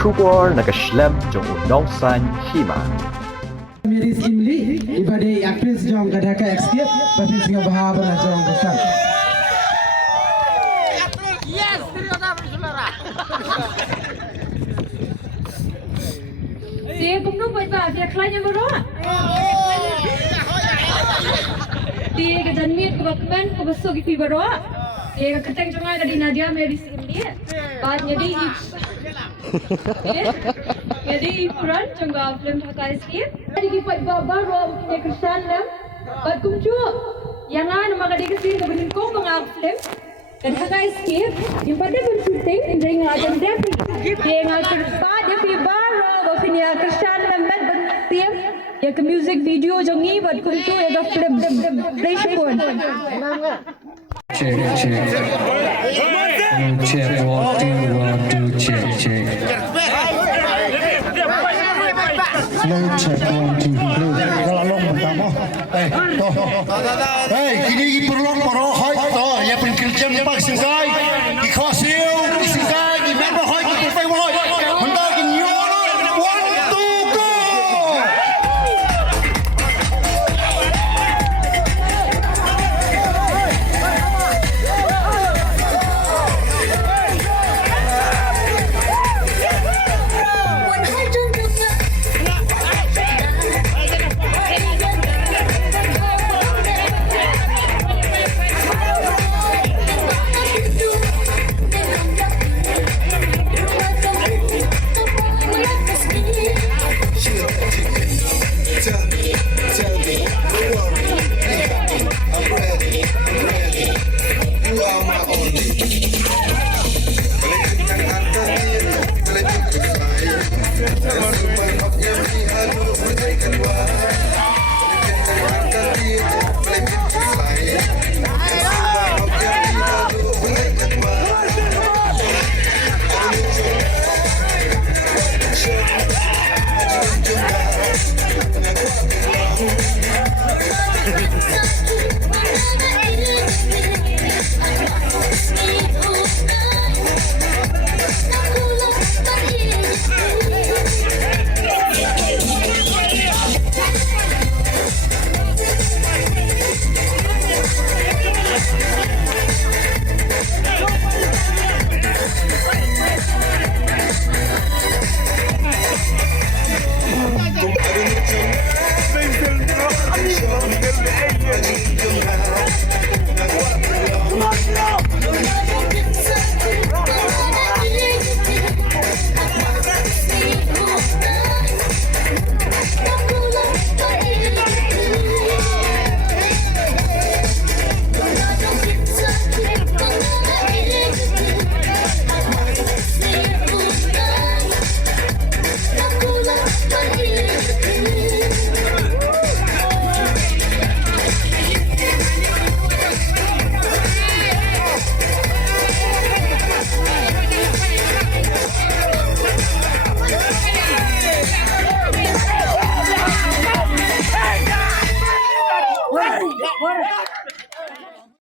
Kubor nag-slam jong unongsan Hima. Mary Simli, ibadai actress jong Dhaka escape, tapi singa bahaba na jong besar. Yes, terima saudara. Dia kumno Paidbah, dia klanya baru. Dia ke janmit ke bakman ke besok ke baru. Dia ke keteng cuma ke di Nadia Mary Simli. Baadnya jadi Puron cuma Phlim Dhaka escape. Jadi Paidbah baru punya kesan lem. Bad kumcu yang nama kadi kesin kebenin kong mengak Phlim. Dan Dhaka escape. Yang pada bersyuting indra ngajam Devi. Dia ngajam pada Devi baru punya kesan lem bad bertiap. Ya ke music video jongi bad kumcu ya ke Phlim play pun. Check. Check, 1, 2, check. Slow check, 1, 2, slow. Kalau long pertama. Toh. Kini perlu poroh